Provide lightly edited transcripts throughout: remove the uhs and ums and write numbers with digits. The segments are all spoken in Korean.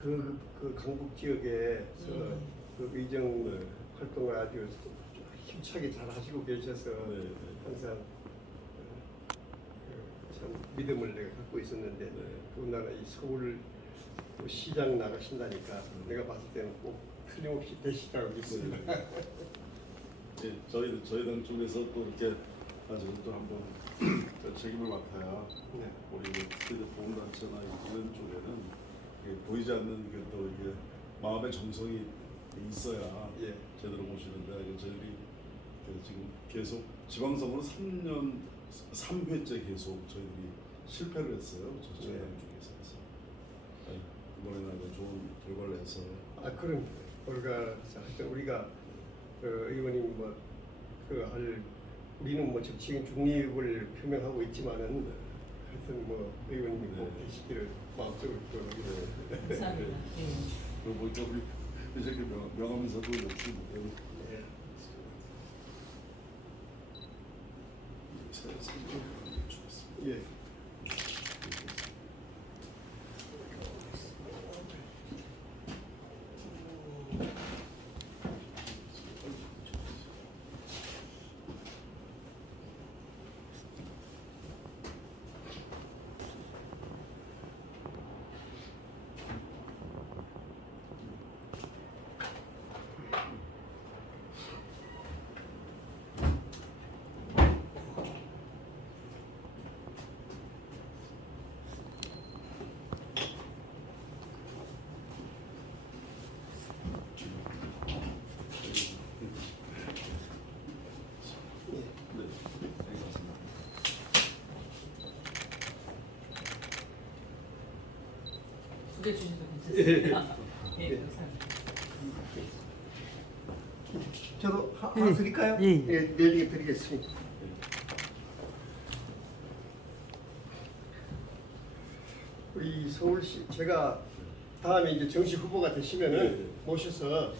그 강북 지역에서 그 의정 활동을 아주 힘차게 잘 하시고 계셔서 항상 참 믿음을 내가 갖고 있었는데 더군다나 이 서울 시장 나가신다니까 내가 봤을 때는 꼭 틀림없이 되시라고 믿습니다. 예, 저희 당 쪽에서 또 이렇게 나중에 또 한번 책임을 맡아야 우리 특히 보훈단체나 이런 쪽에는 보이지 않는 또 이게 마음의 정성이 있어야 제대로 모시는데 저희들이 지금 계속 지방선거로 3회째 계속 저희들이 실패를 했어요. 저희 당 쪽에서. 이번에는 아주 좋은 결과를 해서. 그럼 하여튼 우리가 의원님 우리는 정치인 중립을 표명하고 있지만은 하여튼 의원님이 꼭 되시기를 마음속으로 기원합니다. 감사합니다. 그리고 우리 이렇게 명하면서도 역시 예. 두개 주셔도 괜찮습니다. 예, 감사합니다. 저도 하나 드릴까요? 네 개 드리겠습니다. 우리 서울시 제가 다음에 이제 정식 후보가 되시면은 모셔서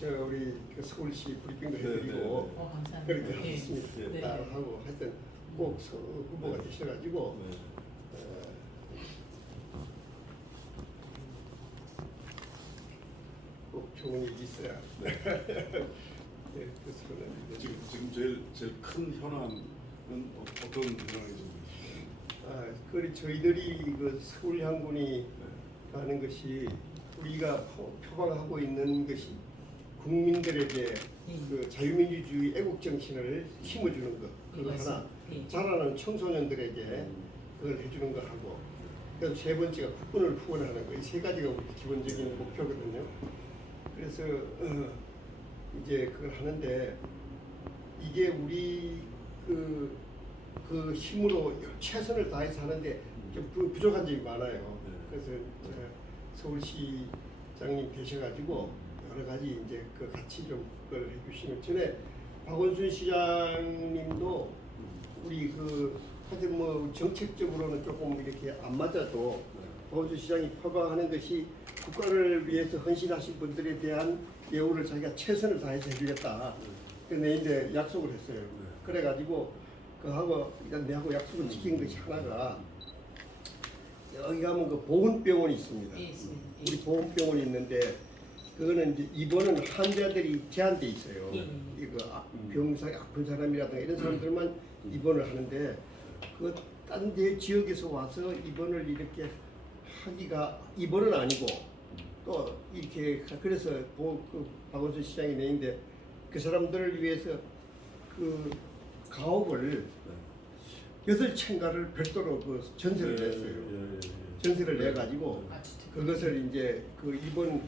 우리 서울시 브리핑도 해드리고 감사합니다. 그렇게 하겠습니다. 하고 하여튼 꼭 후보가 되셔가지고 꼭 좋은 일이 있어야. 지금 제일 큰 현안은 어떤 현안이죠? 저희들이 그 서울 향군이 하는 것이 우리가 표방하고 있는 것이 국민들에게 그 자유민주주의 애국 정신을 심어주는 것 그거 하나, 자라나는 청소년들에게 그걸 해주는 거 하고, 그다음 세 번째가 국군을 후원하는 거. 이 세 가지가 우리 기본적인 목표거든요. 그래서 이제 그걸 하는데 이게 우리 그 힘으로 최선을 다해서 하는데 좀 부족한 점이 많아요. 그래서 서울시장님 되셔가지고 여러 가지 이제 같이 좀 그걸 해주시면, 전에 박원순 시장님도 우리 하여튼 정책적으로는 조금 이렇게 안 맞아도 박원순 시장이 표방하는 것이 국가를 위해서 헌신하신 분들에 대한 예우를 자기가 최선을 다해서 해주겠다. 그런데 이제 약속을 했어요. 그래가지고 그하고 일단 내하고 약속을 지킨 것이 하나가, 여기 가면 보훈병원이 있습니다. 우리 보훈병원이 있는데 그거는 이제 입원은 환자들이 제한돼 있어요. 이거 병상에 아픈 사람이라든가 이런 사람들만 입원을 하는데 딴 데 지역에서 와서 입원을 이렇게 하기가, 입원은 아니고 또 이렇게, 그래서 박원순 시장이 내인데 그 사람들을 위해서 가옥을 8채인가를 별도로 전세를 냈어요. 전세를 내가지고 그것을 이제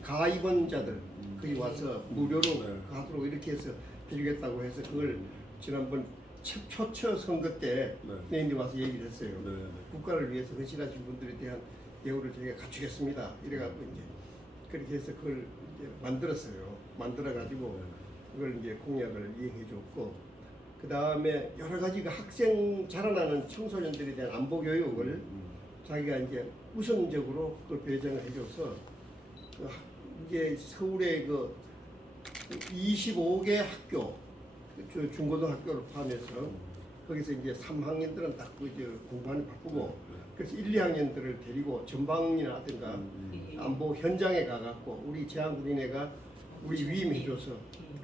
가입원자들 거기 와서 무료로 가도록 이렇게 해서 해주겠다고 해서 그걸 지난번 초처 선거 때 내인데 와서 얘기를 했어요. 국가를 위해서 헌신하신 분들에 대한 예우를 저희가 갖추겠습니다. 이래가지고 이제 그렇게 해서 그걸 이제 만들었어요. 만들어가지고 그걸 이제 공약을 이행해줬고, 그 다음에 여러 가지가 자라나는 청소년들에 대한 안보 교육을 자기가 이제 우선적으로 그걸 배정을 해줘서 이게 서울의 25개 학교, 중고등학교를 포함해서 거기서 이제 3학년들은 딱 공부하는 바쁘고 그래서 1, 2학년들을 데리고 전방이라든가 안보 현장에 가갖고 우리 제한군인회가 우리 위임해줘서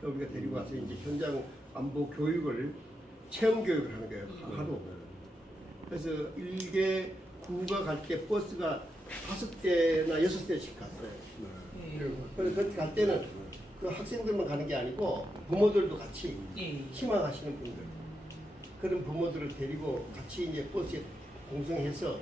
우리가 데리고 와서 이제 현장 안보 교육을 체험 교육을 하는 거예요. 하루. 그래서 1개 구가 갈 때 버스가 5대나 6대씩 갔어요. 그래서 그때 갈 때는 그 학생들만 가는 게 아니고 부모들도 같이 희망하시는 분들 그런 부모들을 데리고 같이 이제 버스에 공성해서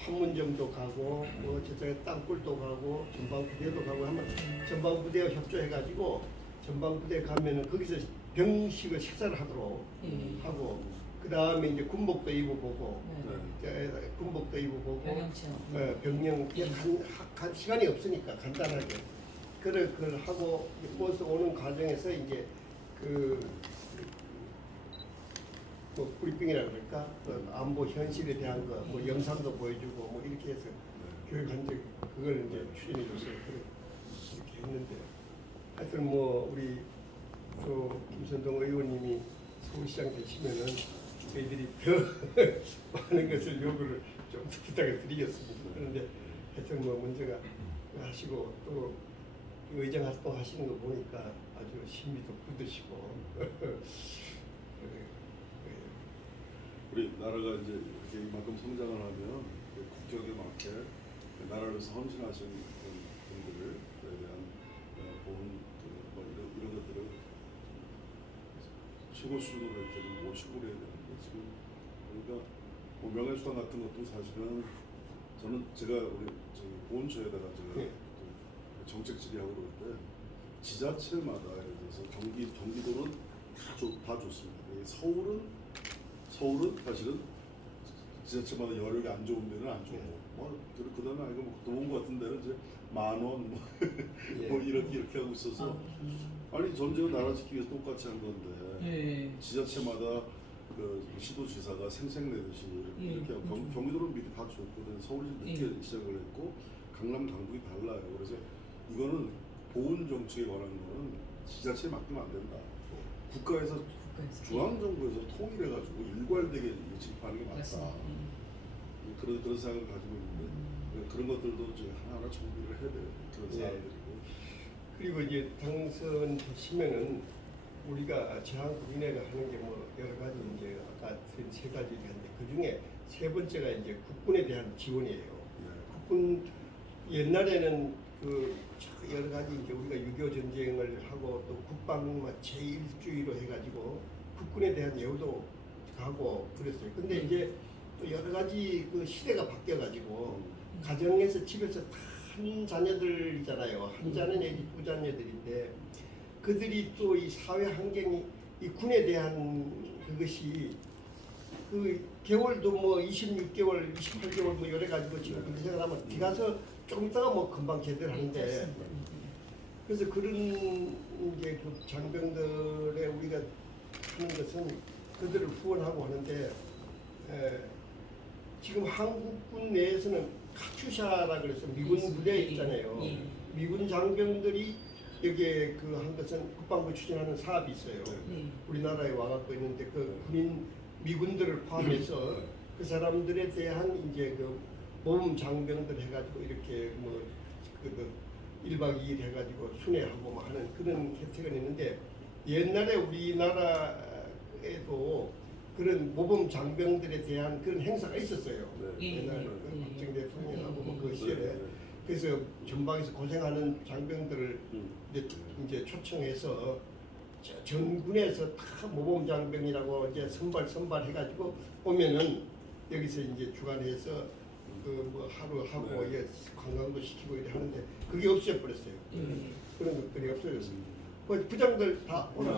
판문점도 가고 뭐 저쪽에 땅굴도 가고 전방부대도 가고 하면 전방부대와 협조해가지고 전방부대 가면은 거기서 병식을 식사를 하도록 하고 그 다음에 이제 군복도 입어보고 군복도 입어보고 병영 간 시간이 없으니까 간단하게 그걸 하고 버스 오는 과정에서 이제 뭐 브리핑이라 그럴까 안보 현실에 대한 거 뭐 영상도 보여주고 뭐 이렇게 해서 교육한 적 그걸 이제 추진해줘서 이렇게 했는데 하여튼 뭐 우리 또 김선동 의원님이 서울시장 되시면은 저희들이 더 많은 것을 요구를 좀 부탁을 드리겠습니다. 그런데 하여튼 뭐 문제가 하시고 또 의정 활동 하시는 거 보니까 아주 심미도 굳으시고 우리 나라가 이제 이렇게 이만큼 성장을 하면 그 국격에 맞게 나라를 위해서 헌신하신 분들에 대한 보훈 뭐 이런 것들을 최고 수준으로 이렇게 좀 모시고 그래야 되는데 지금 그러니까 뭐 명예수당 같은 것도 사실은 저는 제가 우리 보훈처에다가 제가 정책 질의하고 그럴 때 지자체마다 예를 들어서 경기도는 다 좋습니다. 서울은 사실은 지자체마다 여력이 안 좋은 데는 안 좋고 뭐 그다음에 아니고 뭐 좋은 것 같은 데는 이제 10,000원 뭐 이렇게 하고 있어서 아니 전쟁은 나라 지키기 위해서 똑같이 한 건데 지자체마다 그 시도지사가 생색내듯이 이렇게 하고 경기도는 미리 다 줬거든. 서울이 늦게 시작을 했고 강남 강북이 달라요. 그래서 이거는 보훈 정책에 관한 거는 지자체에 맡기면 안 된다. 국가에서 중앙정부에서 통일해가지고 일괄되게 집행하는 게 맞다. 그런 생각을 가지고 있는데 그런 것들도 이제 하나하나 정비를 해야 돼요. 그런 사람들이고. 그리고 이제 당선되시면은 우리가 제한국민회가 하는 게 뭐 여러 가지 이제 아까 드린 3가지 얘기했는데 그 중에 3번째가 이제 국군에 대한 지원이에요. 국군 옛날에는 그 여러 가지 이제 우리가 6.25 전쟁을 하고 또 국방만 제1주의로 해가지고 국군에 대한 예우도 가고 그랬어요. 근데 이제 또 여러 가지 그 시대가 바뀌어가지고 가정에서 집에서 다 한 자녀들이잖아요. 한 자녀 내지 2자녀들인데 그들이 또 이 사회 환경이 이 군에 대한 그것이 그 개월도 뭐 26개월, 28개월 뭐 여러 가지고 지금 그렇게 생각하면 뒤 가서 조금 있다가 뭐 금방 제대로 하는데 그래서 그런 이제 그 장병들의 우리가 하는 것은 그들을 후원하고 하는데 지금 한국군 내에서는 카츄샤라 그래서 미군 부대에 있잖아요. 미군 장병들이 여기에 그 한 것은 국방부 추진하는 사업이 있어요. 우리나라에 와갖고 있는데 그 군인 미군들을 포함해서 그 사람들에 대한 이제 그 모범 장병들 해가지고 이렇게 뭐 그 1박 2일 해가지고 순회하고 뭐 하는 그런 혜택은 있는데 옛날에 우리나라에도 그런 모범 장병들에 대한 그런 행사가 있었어요. 옛날 박정희 대통령하고 뭐 그 시절에 그래서 전방에서 고생하는 장병들을 이제 초청해서 전군에서 다 모범 장병이라고 이제 선발해가지고 오면은 여기서 이제 주관해서 그 뭐 하루 하고 이게 관광도 시키고 이래 하는데 그게 없어져 버렸어요. 그런 것들이 없어졌습니다. 그 부장들 다 오늘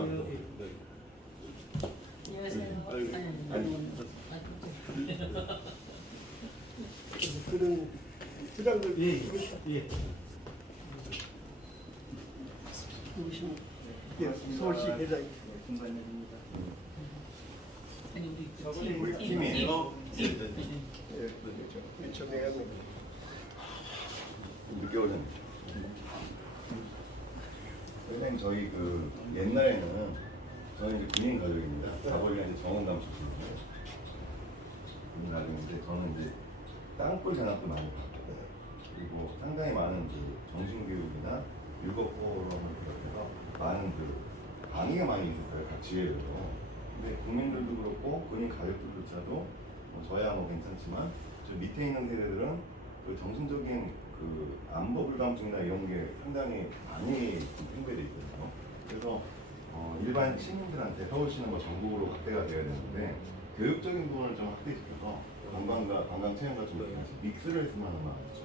안녕하세요. 그런 부장들 서울시 회장 김관열입니다. 우리 팀이에요. 그렇죠. 내가 6개월 전. 선생님 저희 그 옛날에는 저는 이제 군인 가족입니다. 아버지가 이제 정원감 출신이에요. 군인 가족인데 저는 이제 땅굴 장학도 많이 받고 그리고 상당히 많은 그 정신교육이나 율법 포럼을 비롯해서 많은 그 강의가 많이 있었어요. 각 지회별로. 근데 국민들도 그렇고 그런 가족들조차도 저야 뭐 괜찮지만 좀 밑에 있는 세대들은 그 정신적인 그 안보 불감증이나 이런 게 상당히 많이 팽배돼 있거든요. 그래서 일반 시민들한테 서울시는 뭐 전국으로 확대가 돼야 되는데 교육적인 부분을 좀 확대시켜서 관광 체험과 좀 믹스를 했으면 하는 마음이죠.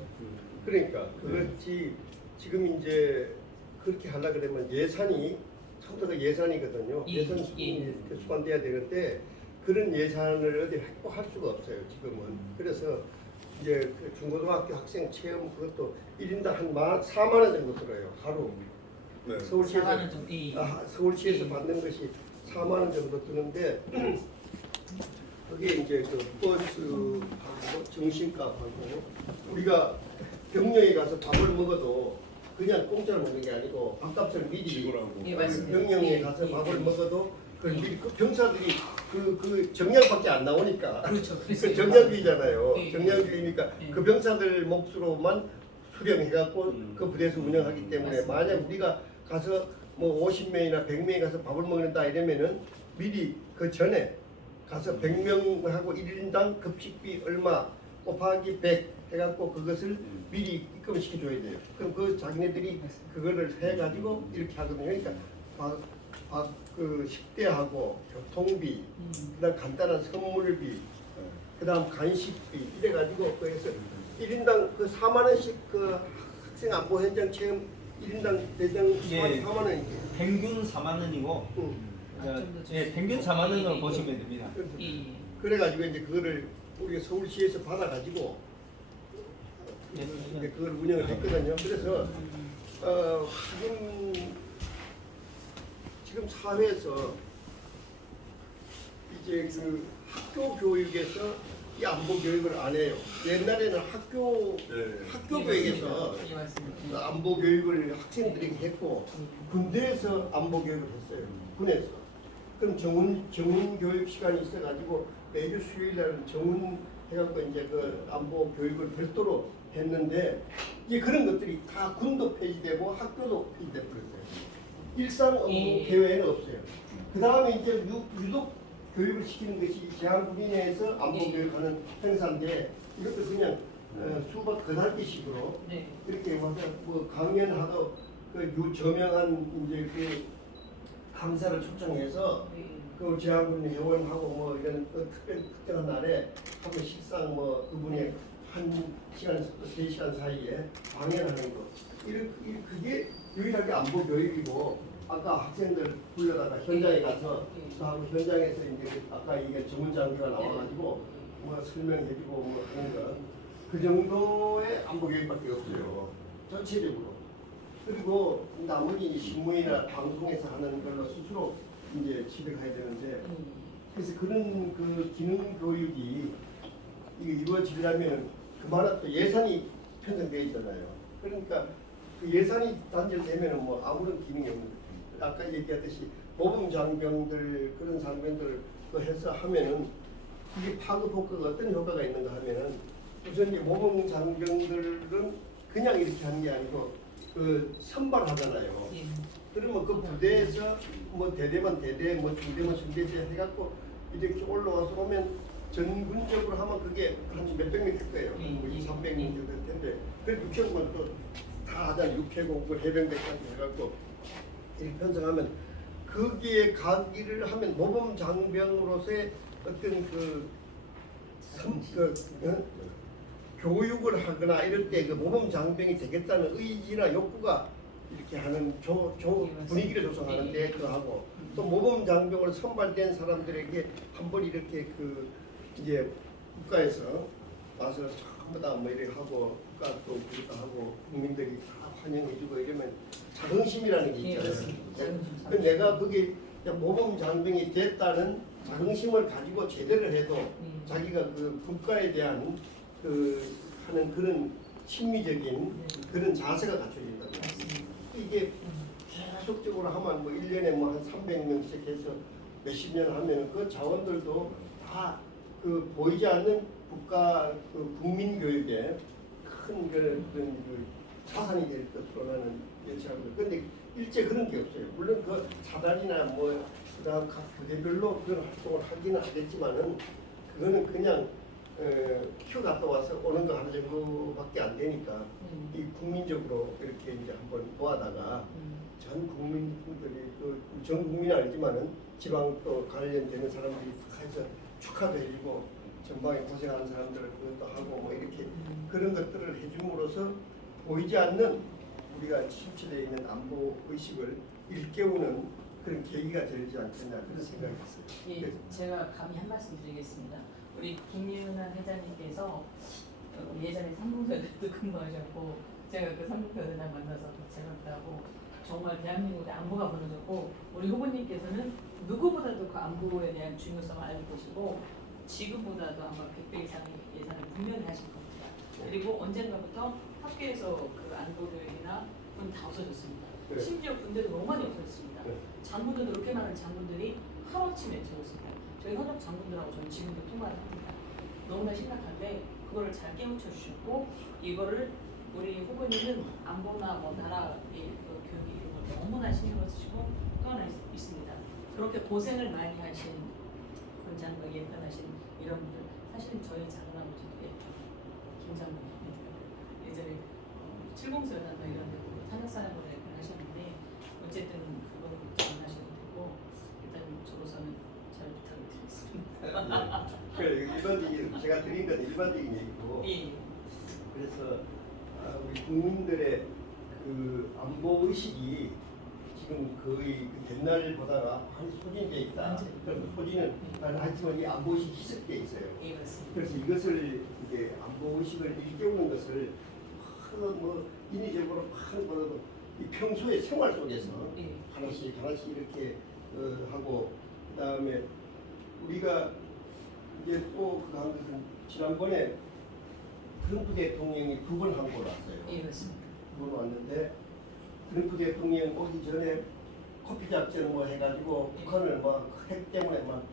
그러니까 그것이 지금 이제 그렇게 하려고 그러면 예산이 처음부터 예산이거든요. 예, 예산 예. 수준이 수반돼야 되는데 그런 예산을 어디 확보할 수가 없어요. 지금은. 그래서 이제 그 중고등학교 학생 체험 그것도 1인당 한 4만 원 정도 들어요. 하루. 네. 서울시에서 4만 원 정도, 예. 서울시에서 받는 것이 4만 원 정도 드는데 그게 이제 그 버스하고 정신값하고 우리가 병영에 가서 밥을 먹어도 그냥 공짜로 먹는 게 아니고 밥값을 미리 지구라고. 예, 맞습니다. 병영에 예, 가서 예, 밥을 예. 먹어도 그 미리 그 병사들이 그 정량밖에 안 나오니까 그렇죠. 그 정량주의잖아요. 예. 정량주의니까 예. 그 병사들 몫으로만 수령해갖고 그 부대에서 운영하기 때문에 맞습니다. 만약 우리가 가서 뭐 50명이나 100명이 가서 밥을 먹는다 이러면은 미리 그 전에 가서 100명하고 1인당 급식비 얼마 곱하기 100 해갖고 그것을 미리 입금을 시켜줘야 돼요. 그럼 그 자기네들이 그거를 해가지고 이렇게 하거든요. 그러니까 그 식대하고 교통비, 그다음 간단한 선물비, 그다음 간식비 이래가지고 그래서 1인당 그 4만 원씩 그 학생 안보 현장 체험 1인당 대장 예. 4만 원이에요. 평균 4만 원이고 예, 평균 4만 원으로 보시면 됩니다. 예. 그래가지고 이제 그거를 우리가 서울시에서 받아가지고 이제 그걸 운영을 했거든요. 그래서 지금 사회에서 이제 그 학교 교육에서 이 안보 교육을 안 해요. 옛날에는 학교 교육에서 예, 맞습니다. 안보 교육을 학생들에게 했고 군대에서 안보 교육을 했어요. 군에서. 그럼 정훈 교육 시간이 있어가지고 매주 수요일날은 정훈 해갖고 이제 그 안보 교육을 별도로 했는데 이제 그런 것들이 다 군도 폐지되고 학교도 폐지돼 버렸어요. 일상 업무 계획에는 없어요. 그 다음에 이제 유독 교육을 시키는 것이 제한군인 내에서 안보 교육하는 행사인데 이것도 그냥 수박 거달기식으로 네. 이렇게 와서 뭐 강연하고 그 저명한 이제 그 강사를 초청해서 그 제한군 회원하고 뭐 이런 특별한 날에 하고 식상 뭐 그분이 1시간, 3시간 사이에 강연하는 거. 그게 유일하게 안보 교육이고 아까 학생들 불러다가 현장에 가서 하고 현장에서 이제 아까 이게 전문 장비가 나와가지고 뭐 설명해주고 뭐 하는 거 그 정도의 안보 교육밖에 없어요. 전체적으로. 그리고 나머지 신문이나 방송에서 하는 걸로 스스로 이제 집에 가야 되는데 그래서 그런 그 기능 교육이 이게 이루어지려면 그만한 또 예산이 편성되어 있잖아요. 그러니까 그 예산이 단절되면은 뭐 아무런 기능이 없는 거예요. 아까 얘기했듯이 모범 장병들 그런 장병들 그 해서 하면은 이게 파급 효과가 어떤 효과가 있는가 하면은 우선 이 모범 장병들은 그냥 이렇게 하는 게 아니고 그 선발하잖아요. 예. 그러면 그 부대에서 뭐 대대만 대대, 뭐 중대만 중대세 해갖고 이렇게 올라와서 하면 전군적으로 하면 그게 한 몇백 명 될 거예요. 뭐 2, 300명 정도 될 텐데 그 육해공은 또 다 하잖아요. 육해공, 그 해병대까지 해갖고 이렇게 편성하면 거기에 가기를 하면 모범 장병으로서의 어떤 교육을 하거나 이럴 때 그 모범 장병이 되겠다는 의지나 욕구가 이렇게 하는 분위기를 조성하는데 그거 하고 또 모범 장병으로 선발된 사람들에게 한번 이렇게 그 이제 국가에서 와서 전부 다 뭐 이렇게 하고 국가 또 그렇다 하고 국민들이 다 환영해주고 이러면 자긍심이라는 게 있잖아요. 그 내가 거기 모범 장병이 됐다는 자긍심을 가지고 제대를 해도 자기가 그 국가에 대한 그 하는 그런 심리적인 그런 자세가 갖춰진다고. 이게 계속적으로 하면 뭐 1년에 뭐 한 300명씩 해서 몇십 년 하면 그 자원들도 다 그 보이지 않는 국가 그 국민 교육에 큰 그런 자산이 될 것으로 나는 예측하고. 근데 일제 그런 게 없어요. 물론 그 사단이나 뭐 그다음 각 부대별로 그런 활동을 하기는 하겠지만은 그거는 그냥 큐 갔다 와서 오는 거 하는 정도밖에 안 되니까 이 국민적으로 이렇게 이제 한번 모아다가 전 국민들이 또 전 국민이 아니지만은 지방 또 관련되는 사람들이 해서 축하도 해주고 전방에 고생하는 사람들을 그것도 하고 뭐 이렇게 그런 것들을 해줌으로써 보이지 않는 우리가 침체되어 있는 안보 의식을 일깨우는 그런 계기가 되지 않겠나 그런 생각이 있어요. 예, 제가 감히 한 말씀 드리겠습니다. 우리 김윤환 회장님께서 예전에 삼풍서대도 근무하셨고 제가 그 삼풍서대랑 만나서 같이 하고 정말 대한민국의 안보가 무너졌고 우리 후보님께서는 누구보다도 그 안보에 대한 중요성을 알고 계시고 지금보다도 아마 100배 이상의 예산을 분명히 하실 겁니다. 그리고 언젠가부터 학교에서 그 안보 교육이나 군 다 없어졌습니다. 네. 심지어 군대도 너무 많이 없어졌습니다. 네. 장군들도 그렇게 많은 장군들이 하루아침에 적었습니다. 저희 현역 장군들하고 저는 지금도 통화를 합니다. 너무나 심각한데 그거를 잘 깨우쳐 주셨고 이거를 우리 후보님은 안보나 뭐 나라 그 교육 이런 걸 너무나 신경을 쓰시고 또 하나 있습니다. 그렇게 고생을 많이 하신 군장관 예편하신 이런 분들 사실은 저희 작은 아버지도 김장군이거든요. 예전에 70세였나 이런 데 탄핵사령부를 하셨는데 어쨌든 그거는 걱정 안 하셔도 되고 일단 저로서는 잘 부탁을 드리겠습니다. 일반적인 제가 드린 건 일반적인 얘기고 예. 그래서 우리 국민들의 그 안보 의식이 지금 거의 그 옛날보다가 많이 소진돼 있다. 맞아요. 그래서 소진은 하지만 이 안보 의식이 희석돼 있어요. 예, 맞습니다. 그래서 이것을 이제 안보 의식을 일깨우는 것을 뭐 인위적으로 하는 것보다도 이 평소의 생활 속에서 예. 하나씩 이렇게 하고 그다음에 우리가 이제 또 그 한 것은 지난번에 트럼프 대통령이 2번 한국을 왔어요. 예, 맞습니다. 2번 왔는데 트럼프 대통령 오기 전에 커피 작전 뭐 해가지고 북한을 막 핵 때문에 막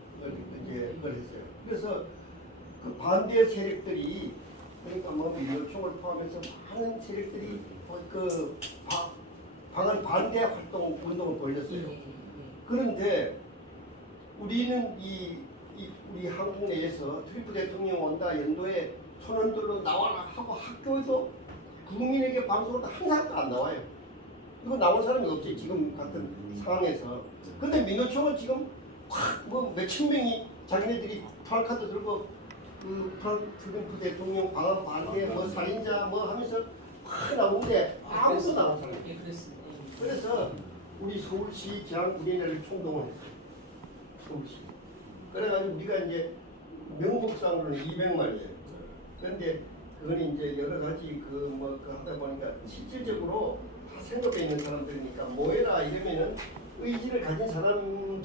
이제 그걸 했어요. 그래서 그 반대 세력들이 그러니까 뭐 민노총을 포함해서 많은 세력들이 그 방한 반대 활동 운동을 벌였어요. 예, 예. 그런데 우리는 우리 한국 내에서 트럼프 대통령 온다 연도에 선언들로 나와라 하고 학교에서 국민에게 방송을 항상 안 나와요. 이거 나온 사람이 없지 지금 같은 상황에서. 근데 민노총은 지금 뭐 몇천 명이 자기네들이 프랑카드 들고 그 트럼프 대통령 방한 반대 뭐 살인자 뭐 하면서 막 나오는데 아무도 나온 사람이 없어요. 예, 그렇습니다. 예. 그래서 우리 서울시 지방군인회를 총동원 했어요. 서울시. 그래가지고 우리가 이제 명목상으로는 200만이에요. 그런데 그건 이제 여러 가지 그 하다 보니까 실질적으로 다 생각해 있는 사람들이니까 모여라 이러면은 의지를 가진 사람